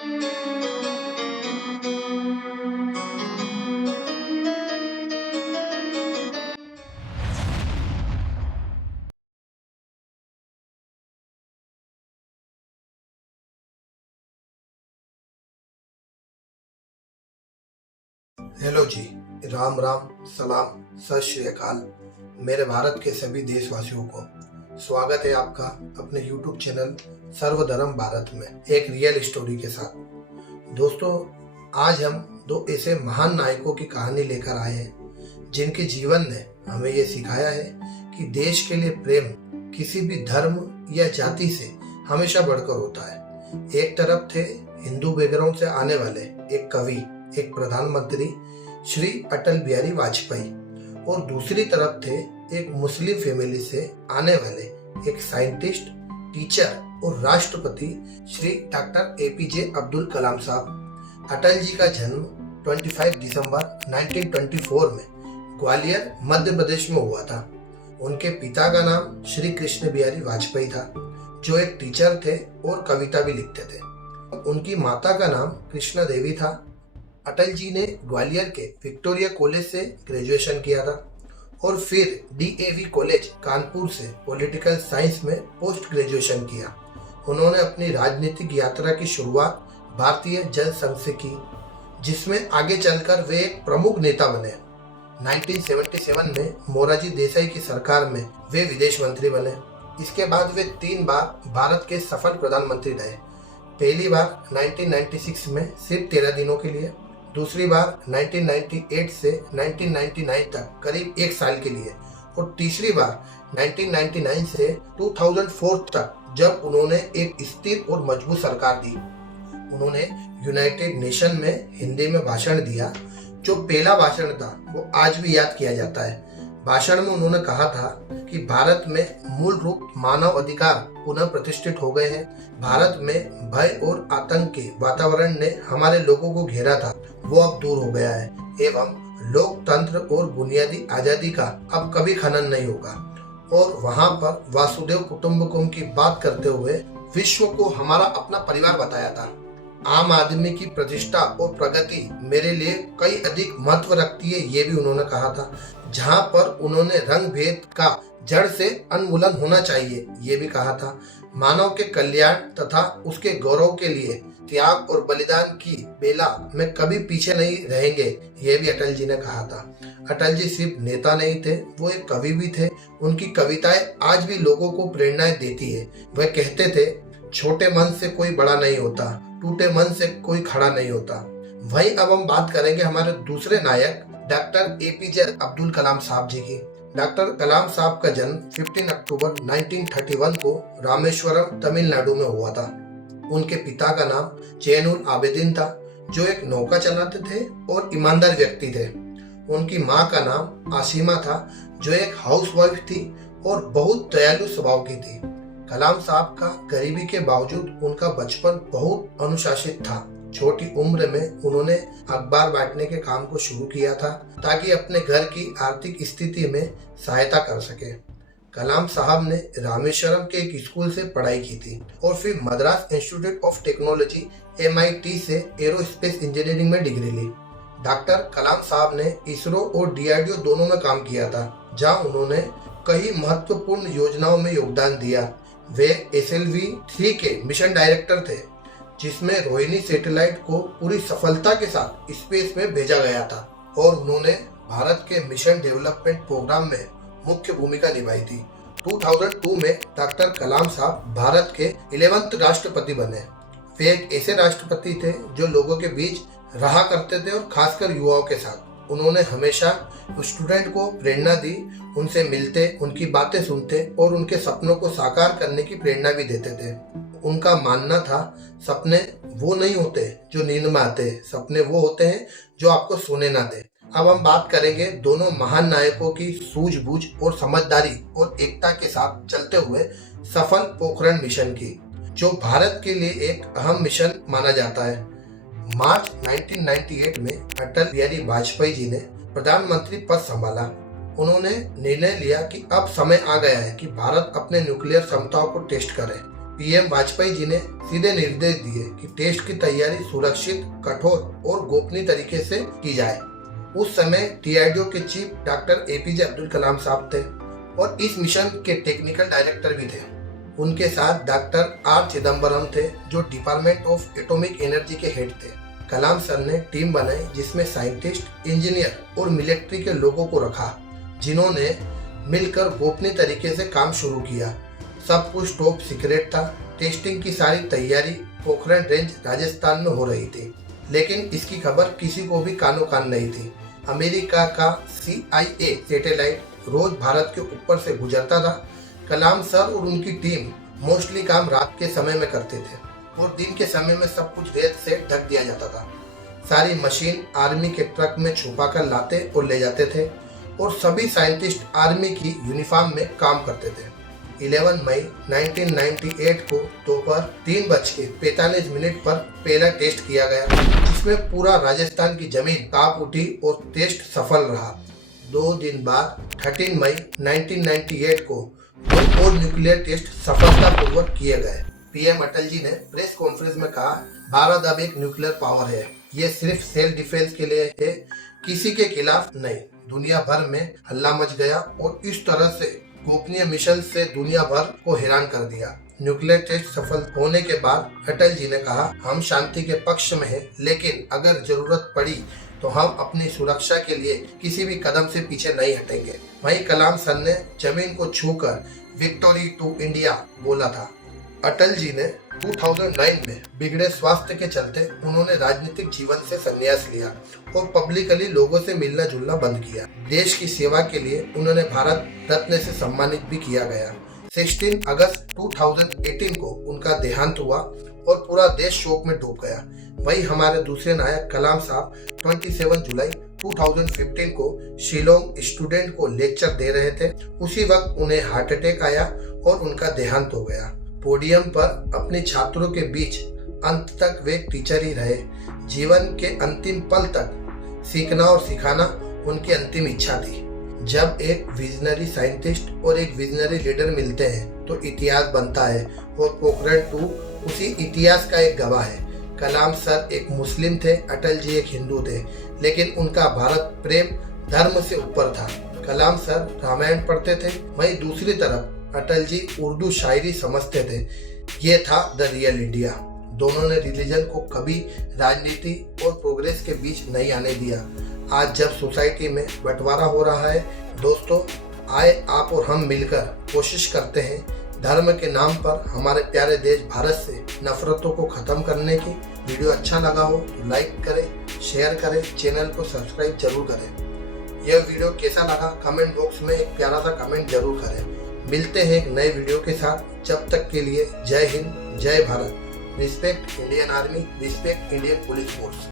Hello जी। राम राम, सलाम, सत श्री अकाल। मेरे भारत के सभी देशवासियों को स्वागत है आपका अपने YouTube चैनल सर्वधर्म भारत में एक रियल स्टोरी के साथ। दोस्तों, आज हम दो ऐसे महान नायकों की कहानी लेकर आए हैं जिनके जीवन ने हमें ये सिखाया है कि देश के लिए प्रेम किसी भी धर्म या जाति से हमेशा बढ़कर होता है। एक तरफ थे हिंदू बैकग्राउंड से आने वाले एक कवि, एक प्रधानमंत्री श्री अटल बिहारी वाजपेयी, और दूसरी तरफ थे एक मुस्लिम फैमिली से आने वाले एक साइंटिस्ट, टीचर और राष्ट्रपति श्री डॉक्टर एपीजे अब्दुल कलाम साहब। अटल जी का जन्म 25 दिसंबर 1924 में ग्वालियर, मध्य प्रदेश में हुआ था। उनके पिता का नाम श्री कृष्ण बिहारी वाजपेयी था, जो एक टीचर थे और कविता भी लिखते थे। उनकी माता का नाम कृष्णा देवी था। अटल जी ने ग्वालियर के विक्टोरिया कॉलेज से ग्रेजुएशन किया था और फिर डीएवी कॉलेज कानपुर से पॉलिटिकल साइंस में पोस्ट ग्रेजुएशन किया। उन्होंने अपनी राजनीतिक यात्रा की शुरुआत भारतीय जनसंघ से की, जिसमें आगे चलकर वे एक प्रमुख नेता बने। 1977 में मोरारजी देसाई की सरकार में वे विदेश मंत्री बने। इसके बाद वे 3 बार भारत के सफल प्रधानमंत्री रहे। पहली बार 1996 में सिर्फ 13 दिनों के लिए, दूसरी बार 1998 से 1999 तक करीब 1 साल के लिए, और तीसरी बार 1999 से 2004 तक, जब उन्होंने एक स्थिर और मजबूत सरकार दी। उन्होंने यूनाइटेड नेशन में हिंदी में भाषण दिया। जो पहला भाषण था वो आज भी याद किया जाता है। भाषण में उन्होंने कहा था कि भारत में मूल रूप मानव अधिकार पुनः प्रतिष्ठित हो गए हैं। भारत में भय और आतंक के वातावरण ने हमारे लोगों को घेरा था, वो अब दूर हो गया है, एवं लोकतंत्र और बुनियादी आजादी का अब कभी खनन नहीं होगा। और वहाँ पर वासुदेव कुटुंबकम की बात करते हुए विश्व को हमारा अपना परिवार बताया था। आम आदमी की प्रतिष्ठा और प्रगति मेरे लिए कई अधिक महत्व रखती है, ये भी उन्होंने कहा था। जहाँ पर उन्होंने रंग भेद का जड़ से उन्मूलन होना चाहिए, ये भी कहा था। मानव के कल्याण तथा उसके गौरव के लिए त्याग और बलिदान की बेला में कभी पीछे नहीं रहेंगे, ये भी अटल जी ने कहा था। अटल जी सिर्फ नेता नहीं थे, वो एक कवि भी थे। उनकी कविताएं आज भी लोगों को प्रेरणाएं देती है। वह कहते थे, छोटे मन से कोई बड़ा नहीं होता, टूटे मन से कोई खड़ा नहीं होता। वहीं अब हम बात करेंगे हमारे दूसरे नायक डॉक्टर एपीजे अब्दुल कलाम साहब जी की। डॉक्टर कलाम साहब का जन्म 15 अक्टूबर 1931 को रामेश्वरम, तमिलनाडु में हुआ था। उनके पिता का नाम जैनुल आबेदीन था, जो एक नौका चलाते थे और ईमानदार व्यक्ति थे। उनकी माँ का नाम आसिमा था, जो एक हाउसवाइफ थी और बहुत दयालु स्वभाव की थी। कलाम साहब का गरीबी के बावजूद उनका बचपन बहुत अनुशासित था। छोटी उम्र में उन्होंने अखबार बांटने के काम को शुरू किया था, ताकि अपने घर की आर्थिक स्थिति में सहायता कर सके। कलाम साहब ने रामेश्वरम के एक स्कूल से पढ़ाई की थी और फिर Madras institute of technology MIT से एरोस्पेस इंजीनियरिंग में डिग्री ली। डॉक्टर कलाम साहब ने इसरो और DRDO दोनों में काम किया था, जहां उन्होंने कई महत्वपूर्ण योजनाओं में योगदान दिया। वे SLV-3 के मिशन डायरेक्टर थे, जिसमें रोहिणी सैटेलाइट को पूरी सफलता के साथ स्पेस में भेजा गया था, और उन्होंने भारत के मिशन डेवलपमेंट प्रोग्राम में मुख्य भूमिका निभाई थी। 2002 में डॉक्टर कलाम साहब भारत के 11वें राष्ट्रपति बने। वे एक ऐसे राष्ट्रपति थे जो लोगों के बीच रहा करते थे, और खासकर युवाओं के साथ। उन्होंने हमेशा स्टूडेंट को प्रेरणा दी, उनसे मिलते, उनकी बातें सुनते और उनके सपनों को साकार करने की प्रेरणा भी देते थे। उनका मानना था, सपने वो नहीं होते जो नींद में आते हैं, सपने वो होते हैं जो आपको सोने ना दे। अब हम बात करेंगे दोनों महान नायकों की सूझबूझ और समझदारी और एकता के साथ चलते हुए सफल पोखरण मिशन की, जो भारत के लिए एक अहम मिशन माना जाता है। मार्च 1998 में अटल बिहारी वाजपेयी जी ने प्रधानमंत्री पद संभाला। उन्होंने निर्णय लिया कि अब समय आ गया है कि भारत अपने न्यूक्लियर क्षमताओं को टेस्ट करे। पीएम वाजपेयी जी ने सीधे निर्देश दिए कि टेस्ट की तैयारी सुरक्षित, कठोर और गोपनीय तरीके से की जाए। उस समय DRDO के chief doctor APJ Abdul Kalam साहब थे और इस मिशन के टेक्निकल डायरेक्टर भी थे। उनके साथ डॉक्टर R चिदम्बरम थे, जो डिपार्टमेंट ऑफ एटॉमिक एनर्जी के हेड थे। कलाम सर ने टीम बनाई जिसमें साइंटिस्ट, इंजीनियर और मिलिट्री के लोगों को रखा, जिन्होंने मिलकर गोपनीय तरीके से काम शुरू किया। सब कुछ टॉप सीक्रेट था। टेस्टिंग की सारी तैयारी पोखरण रेंज राजस्थान में हो रही थी, लेकिन इसकी खबर किसी को भी कानो कान नहीं थी। अमेरिका का CIA सैटेलाइट रोज भारत के ऊपर से गुजरता था। कलाम सर और उनकी टीम मोस्टली काम रात के समय में करते थे और दिन के समय में सब कुछ रेत से ढक दिया जाता था। सारी मशीन आर्मी के ट्रक में छुपा कर लाते और ले जाते थे और सभी साइंटिस्ट आर्मी की यूनिफॉर्म में काम करते थे। 11 मई 1998 को दोपहर 3:45 पर पहला टेस्ट किया गया, जिसमें पूरा राजस्थान की जमीन कांप उठी और टेस्ट सफल रहा। 2 दिन बाद 13 मई 1998 को 2 और न्यूक्लियर टेस्ट सफलतापूर्वक किए गए। पीएम अटल जी ने प्रेस कॉन्फ्रेंस में कहा, भारत अब एक न्यूक्लियर पावर है। ये सिर्फ सेल्फ डिफेंस के लिए है, किसी के खिलाफ नहीं। दुनिया भर में हल्ला मच गया और इस तरह से गोपनीय मिशन से दुनिया भर को हैरान कर दिया। न्यूक्लियर टेस्ट सफल होने के बाद अटल जी ने कहा, हम शांति के पक्ष में हैं, लेकिन अगर जरूरत पड़ी तो हम अपनी सुरक्षा के लिए किसी भी कदम से पीछे नहीं हटेंगे। वहीं कलाम सर ने जमीन को छूकर विक्टोरी टू इंडिया बोला था। अटल जी ने 2009 में बिगड़े स्वास्थ्य के चलते उन्होंने राजनीतिक जीवन से संन्यास लिया और पब्लिकली लोगों से मिलना जुलना बंद किया। देश की सेवा के लिए उन्होंने भारत रत्न से सम्मानित भी किया गया। 16 अगस्त 2018 को उनका देहांत हुआ और पूरा देश शोक में डूब गया। वही हमारे दूसरे नायक कलाम साहब 27 जुलाई 2015 को शिलोंग स्टूडेंट को लेक्चर दे रहे थे। उसी वक्त उन्हें हार्ट अटैक आया और उनका देहांत हो गया। पोडियम पर अपने छात्रों के बीच अंत तक वे टीचर ही रहे। जीवन के अंतिम पल तक सीखना और सिखाना उनकी अंतिम इच्छा थी। जब एक विजनरी साइंटिस्ट और एक विजनरी लीडर मिलते हैं तो इतिहास बनता है और पोखरण 2 उसी इतिहास का एक गवाह है। कलाम सर एक मुस्लिम थे, अटल जी एक हिंदू थे, लेकिन उनका भारत प्रेम धर्म से ऊपर था। कलाम सर रामायण पढ़ते थे, वहीं दूसरी तरफ अटल जी उर्दू शायरी समझते थे। ये था द रियल इंडिया। दोनों ने रिलीजन को कभी राजनीति और प्रोग्रेस के बीच नहीं आने दिया। आज जब सोसाइटी में बंटवारा हो रहा है, दोस्तों आए आप और हम मिलकर कोशिश करते हैं धर्म के नाम पर हमारे प्यारे देश भारत से नफरतों को खत्म करने की। वीडियो अच्छा लगा हो तो लाइक करें, शेयर करें, चैनल को सब्सक्राइब जरूर करें। यह वीडियो कैसा लगा कमेंट बॉक्स में एक प्यारा सा कमेंट जरूर करें। मिलते हैं एक नए वीडियो के साथ। जब तक के लिए जय हिंद, जय Bharat. Respect Indian army, respect Indian police force.